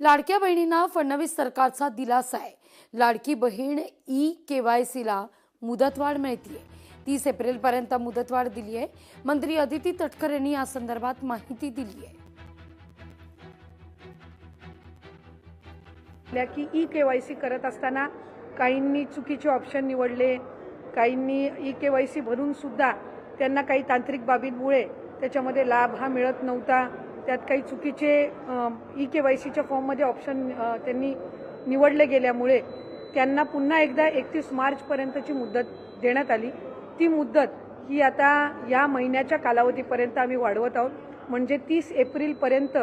लाडक्या बहिणींना फडणवीस सरकारचा दिलासा आहे। लाडकी बहीण KYCला मुदतवाढ मिळते। 30 एप्रिलपर्यंत मुदतवाढ दिली आहे। मंत्री अदिती तटकरे यांनी या संदर्भात माहिती दिली आहे। की KYC करत असताना काहींनी चुकीचे ऑप्शन निवडले, काहींनी KYC भरून सुद्धा त्यांना काही तांत्रिक बाबींमुळे त्याच्यामध्ये लाभ हा मिळत नव्हता। त्यात काही चुकीचे KYCच्या फॉर्ममध्ये ऑप्शन त्यांनी निवडले गेल्यामुळे त्यांना पुन्हा एकदा 31 मार्चपर्यंतची मुदत देण्यात आली। ती मुदत ही आता या महिन्याच्या कालावधीपर्यंत आम्ही वाढवत आहोत, म्हणजे 30 एप्रिलपर्यंत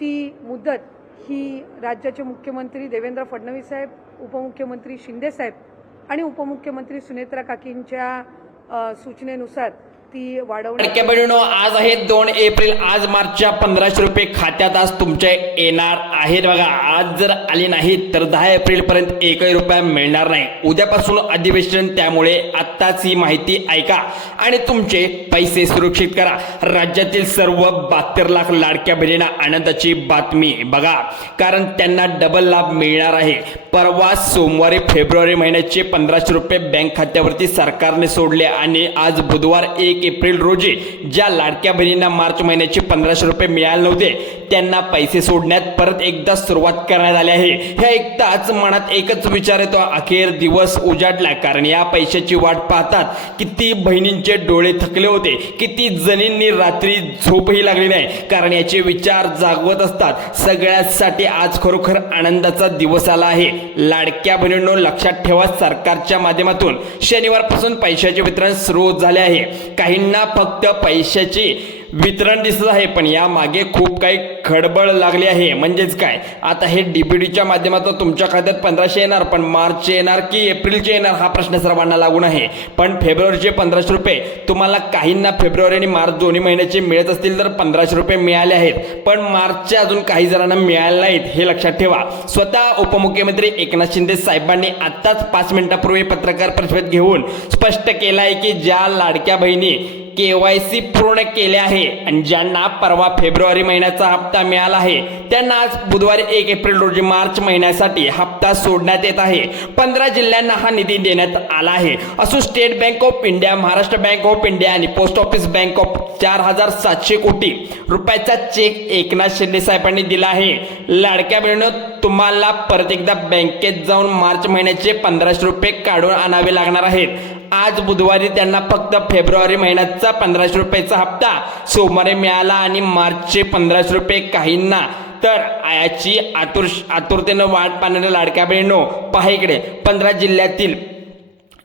ती मुदत ही राज्याचे मुख्यमंत्री देवेंद्र फडणवीस साहेब, उपमुख्यमंत्री शिंदे साहेब आणि उपमुख्यमंत्री सुनेत्रा काकींच्या सूचनेनुसार ती वाढवण्यात बहिणींनो, आज आहे 2 एप्रिल। आज मार्चच्या 1500 रुपये खात्यात आज तुमच्या येणार आहेत बघा। आज जर आले नाहीत तर 10 एप्रिल पर्यंत 1 रुपया मिळणार नाही। उद्यापासून अधिवेशन, त्यामुळे आत्ताच ही माहिती ऐका आणि तुमचे पैसे सुरक्षित करा। राज्यातील सर्व 72 लाख लाडक्या बहिणींना आनंदाची बातमी बघा, कारण त्यांना डबल लाभ मिळणार आहे। परवा सोमवारी फेब्रुवारी महिन्याचे 1500 रुपये बँक खात्यावरती सरकारने सोडले आणि आज बुधवार 1 एप्रिल रोजी ज्या लाडक्या बहिणींना मार्च महिन्याचे 1500 रुपये मिळाले नव्हते त्यांना पैसे सोडण्यात परत एकदा सुरुवात करण्यात आली आहे। हे ऐकताच मनात एकच विचार येतो, अखेर दिवस उजाडला। कारण या पैशाची वाट पाहतात किती बहिणींचे डोळे थकले होते, किती जणींनी रात्री झोपही लागली नाही, कारण याचे विचार जागवत असतात। सगळ्यांसाठी आज खरोखर आनंदाचा दिवस आला आहे। लाडक्या बहिणींनो, लक्षात ठेवा, सरकारच्या माध्यमातून शनिवारपासून पैशाचे वितरण सुरू झाले आहे। काहींना फक्त पैशाची वितरण दिसत आहे, पण या मागे खूप काही खडबड लागली आहे। म्हणजेच काय, आता हे DBTच्या माध्यमातून तुमच्या खात्यात 1500 येणार, पण मार्चचे येणार की एप्रिलचे येणार हा प्रश्न सर्वांना लागून आहे। पण फेब्रुवारीचे 1500 रुपये तुम्हाला, काहींना फेब्रुवारी आणि मार्च दोन्ही महिन्याचे मिळत असतील तर 1500 रुपये मिळाले आहेत, पण मार्चचे अजून काही जणांना मिळाले नाहीत, हे लक्षात ठेवा। स्वतः उपमुख्यमंत्री एकनाथ शिंदे साहेबांनी आत्ताच 5 मिनिटापूर्वी पत्रकार परिषद घेऊन स्पष्ट केलं आहे की ज्या लाडक्या बहिणी KYC पूर्ण केले आहे आणि ज्यांना परवा फेब्रुवारी महिन्याचा हप्ता मिळाला आहे त्यांना आज बुधवारी 1 एप्रिल रोजी मार्च महिन्यासाठी हप्ता सोडण्यात येत आहे। 15 जिल्ह्यांना हा निधी देण्यात आला आहे। असो state bank of India, Maharashtra bank of India आणि पोस्ट ऑफिस बँक ऑफ 4700 कोटी रुपयाचा चेक एकनाथ शिंदे साहेबांनी दिला आहे। लाडक्या बहिणींनो, तुम्हाला परत एकदा बँकेत जाऊन मार्च महिन्याचे 1500 रुपये काढून आणावे लागणार आहेत। आज बुधवारी त्यांना फक्त फेब्रुवारी महिन्याचा 1500 रुपयाचा हप्ता सोमवारी मिळाला आणि मार्चचे 1500 रुपये काहींना। तर याची आतुरतेनं वाट पाहणाऱ्या लाडक्या बहिणींनो, पहा इकडे 15 जिल्ह्यातील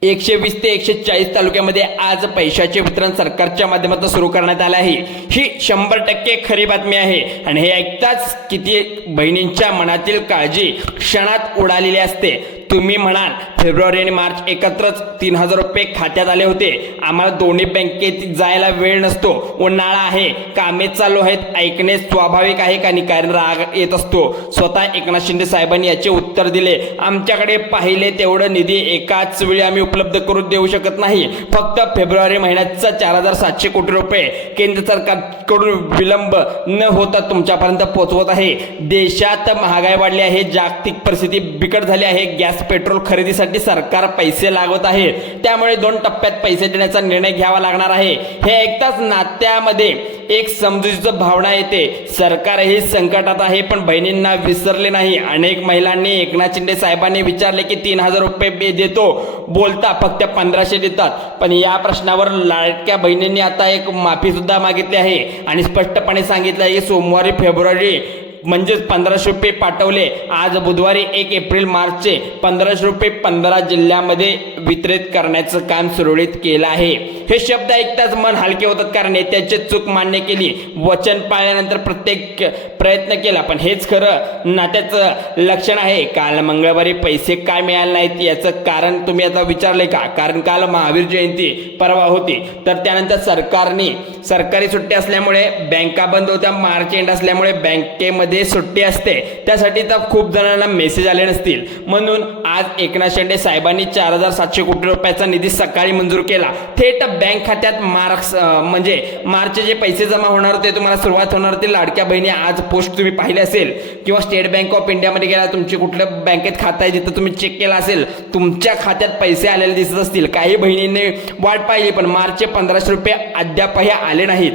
120 ते 140 तालुक्यामध्ये आज पैशाचे वितरण सरकारच्या माध्यमातून सुरू करण्यात आले आहे। ही 100% खरी बातमी आहे आणि हे ऐकताच किती बहिणींच्या मनातील काळजी क्षणात उडालेली असते। तुम्ही म्हणाल, फेब्रुवारी आणि मार्च एकत्रच 3000 रुपये खात्यात आले होते, आम्हाला दोन्ही बँकेत जायला वेळ नसतो, उन्हाळा आहे, कामे चालू आहेत, ऐकणे स्वाभाविक आहे का? आणि कारण राग येत असतो। स्वतः एकनाथ शिंदे साहेबांनी याचे उत्तर दिले, आमच्याकडे पाहिले तेवढं निधी एकाच वेळी आम्ही उपलब्ध करून देऊ शकत नाही। फक्त फेब्रुवारी महिन्याचा 4700 कोटी रुपये केंद्र सरकारकडून विलंब न होता तुमच्यापर्यंत पोहोचवत आहे। देशात महागाई वाढली आहे, जागतिक परिस्थिती बिकट झाली आहे, गॅस पेट्रोल खरेदीसाठी सरकार पैसे लागवत आहे, त्यामुळे 2 टप्प्यात पैसे देण्याचा निर्णय घ्यावा लागणार आहे। हे ऐकताच नात्यामध्ये एक समजुतीची भावना येते। सरकार हे संकटात आहे, पण बहिणींना विसरले नाही। अनेक महिलांनी एकनाथ शिंदे साहेबांनी विचारले की 3000 रुपये देतो, बोलता फक्त 1500 देतात, पण या प्रश्नावर लाडक्या बहिणींनी आता एक माफी सुद्धा मागितली आहे आणि स्पष्टपणे सांगितलं आहे की सोमवारी फेब्रुवारी म्हणजेच 1500 रुपये पाठवले। आज बुधवारी 1 एप्रिल मार्चचे 1500 रुपये 15 जिल्ह्यामध्ये वितरित करण्याचं काम सुरळीत केलं आहे। हे शब्द ऐकताच मन हलके होतात, कारण नेत्याची चूक मान्य केली, वचन पाळल्यानंतर प्रत्येक प्रयत्न केला, पण हेच खरं नात्याचं लक्षण आहे। काल मंगळवारी पैसे काय मिळाले नाहीत याचं कारण तुम्ही आता विचारले का? कारण काल महावीर जयंती परवा होती, तर त्यानंतर सरकारी सुट्टी असल्यामुळे बँका बंद होत्या, मार्च एंड असल्यामुळे बँकेमध्ये बँकेमध्ये सुट्टी असते, त्यासाठी तर खूप जणांना मेसेज आले नसतील. म्हणून आज एकनाथ शिंदे साहेबांनी 4,700 कोटी रुपयाचा निधी सकाळी मंजूर केला. थेट बँक खात्यात म्हणजे मार्चचे जे पैसे जमा होणार होते, तुम्हाला सुरुवात होणार होती लाडक्या बहिणी. आज पोस्ट तुम्ही पाहिली असेल किंवा स्टेट बँक ऑफ इंडियामध्ये गेला, तुमची कुठल्या बँकेत खातं आहे जिथं तुम्ही चेक केला असेल, तुमच्या खात्यात पैसे आलेले दिसत असतील. काही बहिणींनी वाट पाहिली, पण मार्चचे 1,500 रुपये अद्यापही आले नाहीत.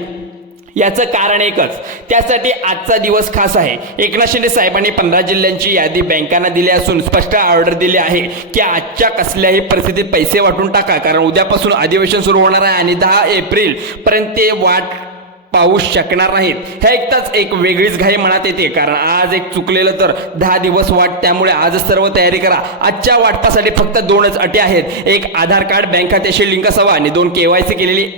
याचं कारण एकच, त्यासाठी आजचा दिवस खास आहे. एकनाथ शिंदे साहेबांनी 15 जिल्ह्यांची यादी बँकांना दिली असून स्पष्ट ऑर्डर दिली आहे की आजच्या कसल्याही परिस्थितीत पैसे वाटून टाका, कारण उद्यापासून अधिवेशन सुरू होणार आहे आणि 10 एप्रिल पर्यंत ते वाट पाहू शकणार नाहीत. ह्या एकटाच एक वेगळीच घाई मनात येते, कारण आज एक चुकलेलं तर 10 दिवस वाट. त्यामुळे आजच सर्व तयारी करा. आजच्या वाटपासाठी फक्त 2च अटी आहेत. एक, आधार कार्ड बँक खात्याशी लिंक असावा आणि 2, KYC केलेली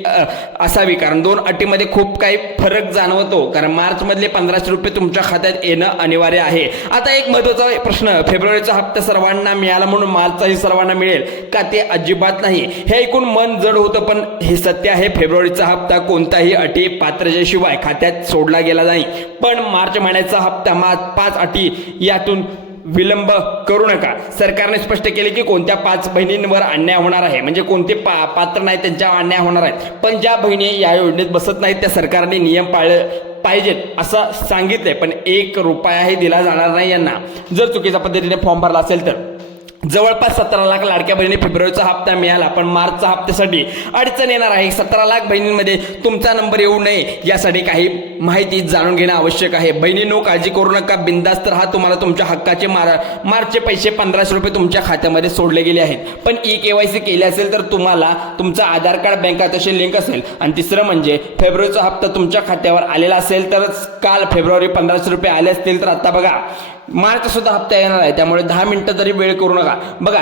असावी. कारण 2 अटीमध्ये खूप काही फरक जाणवतो, कारण मार्च मधले 1,500 रुपये तुमच्या खात्यात येणं अनिवार्य आहे. आता एक महत्त्वाचा प्रश्न, फेब्रुवारीचा हप्ता सर्वांना मिळाला म्हणून मार्चचाही सर्वांना मिळेल का? ते अजिबात नाही. हे ऐकून मन जड होतं, पण हे सत्य आहे. फेब्रुवारीचा हप्ता कोणताही अटी शिवाय खात्यात सोडला गेला नाही. पण मार्च महिन्याचा हप्ता 5 अटी, यातून विलंब करू नका. सरकारने स्पष्ट केले की कोणत्या 5 बहिणींवर अन्याय होणार आहे, म्हणजे कोणते पात्र नाही त्यांच्या अन्याय होणार आहेत. पण ज्या बहिणी या योजनेत बसत नाहीत त्या सरकारने नियम पाळले पाहिजेत असं सांगितलंय. पण 1 रुपयाही दिला जाणार नाही यांना, जर चुकीच्या पद्धतीने फॉर्म भरला असेल तर. जवळपास 17 लाख लाडक्या बहिणी फेब्रुवारीचा हप्ता मिळाला, पण मार्चचा हप्त्यासाठी अडचण येणार आहे. 17 लाख बहिणींमध्ये तुमचा नंबर येऊ नये यासाठी काही माहिती जाणून घेणं आवश्यक आहे. बहिणींनो, काळजी करू नका, बिंदास्त राहा. तुम्हाला तुमच्या हक्काचे मार्चचे पैसे 1,500 रुपये तुमच्या खात्यामध्ये सोडले गेले आहेत. पण KYC केले असेल तर तुम्हाला तुमचा आधार कार्ड बँक खात्याशी लिंक असेल. आणि तिसरं म्हणजे फेब्रुवारीचा हप्ता तुमच्या खात्यावर आलेला असेल तर काल फेब्रुवारी 1,500 रुपये आले असतील तर आता बघा मार्च सुद्धा हप्ता येणार आहे. त्यामुळे 10 मिनिटं तरी वेळ करू नका. बघा,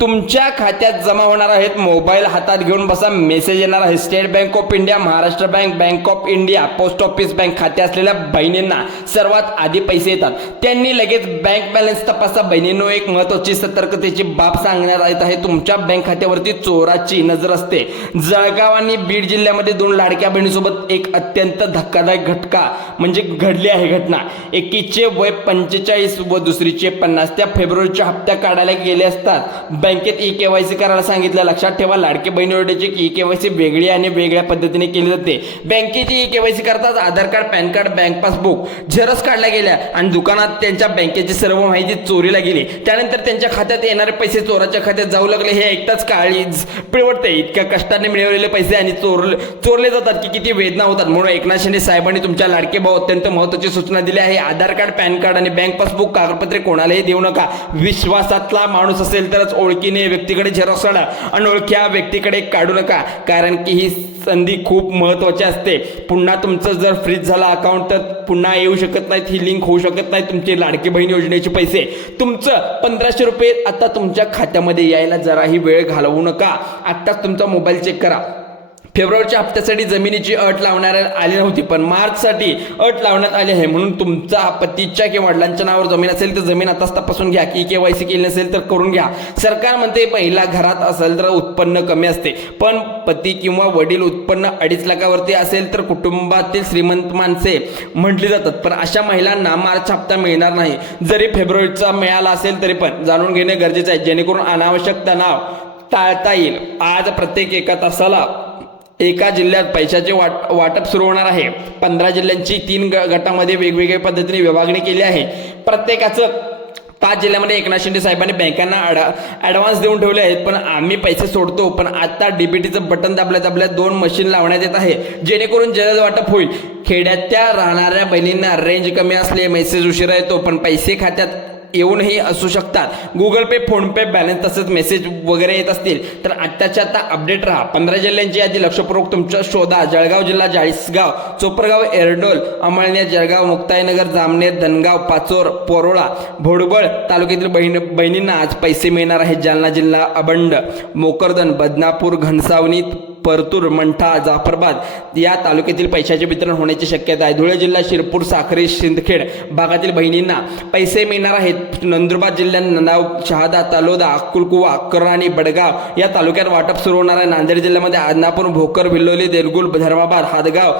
तुमच्या खात्यात जमा होणार आहेत. मोबाईल हातात घेऊन बसा, मेसेज येणार आहे. State bank of India, Maharashtra bank, bank of India, post office bank खाते असलेल्या बहिणींना सर्वात आधी पैसे येतात. त्यांनी लगेच बँक बॅलन्स तपासा. बहिणींनो, एक महत्वाची सतर्कतेची बाब सांगण्यात येत आहे. तुमच्या बँक खात्यावरती चोराची नजर असते. जळगाव आणि बीड जिल्ह्यामध्ये 2 लाडक्या बहिणीसोबत एक अत्यंत धक्कादायक घटना म्हणजे घडली आहे घटना. एकीचे वय 45 व दुसरीचे 50. त्या फेब्रुवारीच्या हप्त्या काढायला गेले असतात बँकेत KYC करायला सांगितलं. लक्षात ठेवा, लाडकी बहिणी योजनेची KYC वेगळी आणि वेगळ्या पद्धतीने केली जाते. बँकेची KYC करताच Aadhaar card, PAN card, bank passbook xerox काढल्या गेल्या आणि दुकानात त्यांच्या बँकेची सर्व माहिती चोरीला गेली. त्यानंतर त्यांच्या खात्यात येणारे पैसे चोराच्या खात्यात जाऊ लागले. हे एकटाच काळीज पिळवटते. इतक्या कष्टाने मिळवलेले पैसे आणि चोरले जातात की किती वेदना होतात. म्हणून एकनाथ शिंदे साहेबांनी तुमच्या लाडके भाऊ अत्यंत महत्त्वाची सूचना दिली आहे. आधार कार्ड, पॅन कार्ड आणि बँक पासबुक कागदपत्रे कोणालाही देऊ नका. विश्वासातला माणूस असेल तरच ओळखीने व्यक्तीकडे झेरॉक्स काढा, अनोळख्या व्यक्तीकडे काढू नका, कारण की ही संधी खूप महत्त्वाची असते. पुन्हा तुमचं जर फ्रीज झाला अकाउंट तर पुन्हा येऊ शकत नाहीत, ही लिंक होऊ शकत नाही. तुमचे लाडकी बहीण योजनेचे पैसे, तुमचं 1,500 रुपये आता तुमच्या खात्यामध्ये यायला जराही वेळ घालवू नका. आत्ताच तुमचा मोबाईल चेक करा. फेब्रुवारीच्या हप्त्यासाठी जमिनीची अट लावण्यात आली नव्हती, पण मार्चसाठी अट लावण्यात आली आहे. म्हणून तुमचा पतीच्या किंवा वडिलांच्या नावावर जमीन असेल तर जमीन आताच तपासून घ्या. KYC केली नसेल तर करून घ्या. सरकार म्हणते महिला घरात असेल तर उत्पन्न कमी असते, पण पती किंवा वडील उत्पन्न 2.5 लाखावरती असेल तर कुटुंबातील श्रीमंत माणसे म्हटली जातात. पण अशा महिलांना मार्च हप्ता मिळणार नाही. जरी फेब्रुवारीचा मिळाला असेल तरी पण जाणून घेणे गरजेचे आहे, जेणेकरून अनावश्यक तणाव टाळता येईल. आज प्रत्येक एका तासाला एका जिल्ह्यात पैशाचे वाटप सुरू होणार आहे. 15 जिल्ह्यांची 3 गटामध्ये वेगवेगळ्या पद्धतीने विभागणी केली आहे. प्रत्येकाचं 5 जिल्ह्यामध्ये एकनाथ शिंदे साहेबांनी बँकांना ॲडव्हान्स देऊन ठेवले आहेत. पण आम्ही पैसे सोडतो, पण आता DBTचं बटन दाबल्या 2 मशीन लावण्यात येत आहे, जेणेकरून जलद वाटप होईल. खेड्यातल्या राहणाऱ्या बहिणींना रेंज कमी असले, मेसेज उशिरा येतो, पण पैसे खात्यात येऊनही असू शकतात. गुगल पे, फोन पे बॅलन्स तसेच मेसेज वगैरे येत असतील तर आत्ताच्या आता अपडेट राहा. 15 जिल्ह्यांची यादी लक्षपूर्वक तुमच्या शोधा. जळगाव जिल्हा, चाळीसगाव, चोपरगाव, एरडोल, अमळनेर, जळगाव, मुक्ताईनगर, जामनेर, धनगाव, पाचोर, पोरोळा, भोडबळ तालुक्यातील बहिणींना आज पैसे मिळणार आहेत. जालना जिल्हा, अबंड, मोकरदन, बदनापूर, घनसावनी, परतूर, मंठा, जाफराबाद या तालुक्यातील पैशाचे वितरण होण्याची शक्यता आहे. धुळे जिल्हा, शिरपूर, साक्री, सिंदखेड भागातील बहिणींना पैसे मिळणार आहेत. नंदुरबार जिल्ह्यात नंदाव, शहादा, तलोदा, अक्कलकुवा, अक्कराणी, बडगाव या तालुक्यात वाटप सुरू होणार आहे. नांदेड जिल्ह्यामध्ये आदनापूर, भोकर, भिल्लोली, देरगुल, धर्माबाद, हादगाव,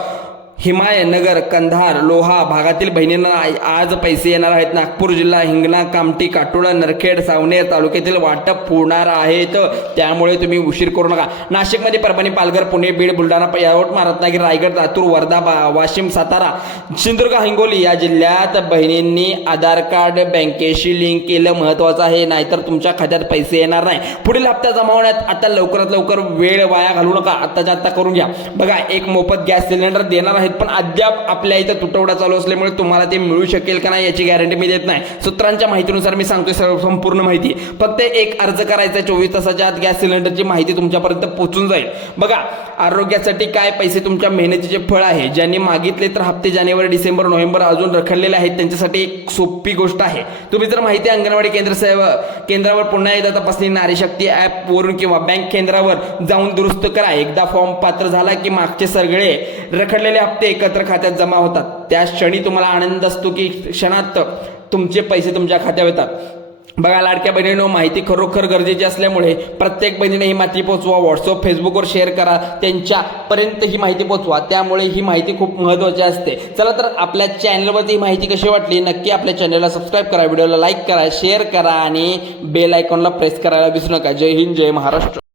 हिमायनगर, कंधार, लोहा भागातील बहिणींना आज पैसे येणार आहेत. नागपूर जिल्हा, हिंगणा, कामठी, काटोळा, नरखेड, सावनेर तालुक्यातील वाटप होणार आहेत. त्यामुळे तुम्ही उशीर करू नका. नाशिकमध्ये परभणी, पालघर, पुणे, बीड, बुलढाणा, यवतमाळ, रत्नागिरी, रायगड, लातूर, वर्धा, वाशिम, सातारा, सिंधुदुर्ग, हिंगोली या जिल्ह्यात बहिणींनी आधार कार्ड बँकेशी लिंक केलं महत्त्वाचं आहे, नाहीतर तुमच्या खात्यात पैसे येणार नाही. पुढील हप्ता जमा होण्यात आता लवकरात लवकर वेळ वाया घालू नका. आत्ताच्या आत्ता करून घ्या. बघा, एक मोफत गॅस सिलेंडर देणार आहेत, पण अद्याप आपल्या इथं तुटवडा चालू असल्यामुळे तुम्हाला ते मिळू शकेल का नाही याची गॅरंटी मी देत नाही. सूत्रांच्या माहितीनुसार मी सांगतोय संपूर्ण माहिती. फक्त एक अर्ज करायचा, 24 तासाच्या आत गॅस सिलेंडरची माहिती तुमच्यापर्यंत पोहोचून जाईल. बघा, आरोग्यासाठी काय पैसे तुमच्या मेहनतीचे फळ आहे. ज्यांनी मागितले तर हप्ते जानेवारी, डिसेंबर, नोव्हेंबर अजून रखडलेले आहेत त्यांच्यासाठी एक सोपी गोष्ट आहे. तुम्ही जर माहिती अंगणवाडी केंद्रावर पुन्हा एकदा तपासणी नारी शक्ती ॲप वरून किंवा बँक केंद्रावर जाऊन दुरुस्त करा. एकदा फॉर्म पात्र झाला की मागचे सगळे रखडलेले हप्ते एकत्र खात्यात जमा होतात. त्या क्षणी तुम्हाला आनंद असतो की क्षणात तुमचे पैसे तुमच्या खात्यात येतात. बघा, लाडक्या बहिणींनो, माहिती खरोखर गरजेची असल्यामुळे प्रत्येक बहिणीने ही माहिती पोहोचवा. व्हॉट्सअप, फेसबुकवर शेअर करा, त्यांच्यापर्यंत ही माहिती पोहोचवा. त्यामुळे ही माहिती खूप महत्त्वाची असते. चला तर आपल्या चॅनलवरती ही माहिती कशी वाटली नक्की आपल्या चॅनलला सबस्क्राईब करा, व्हिडिओला लाईक करा, शेअर करा आणि बेल आयकॉनला प्रेस करायला विसरू नका. जय हिंद, जय महाराष्ट्र.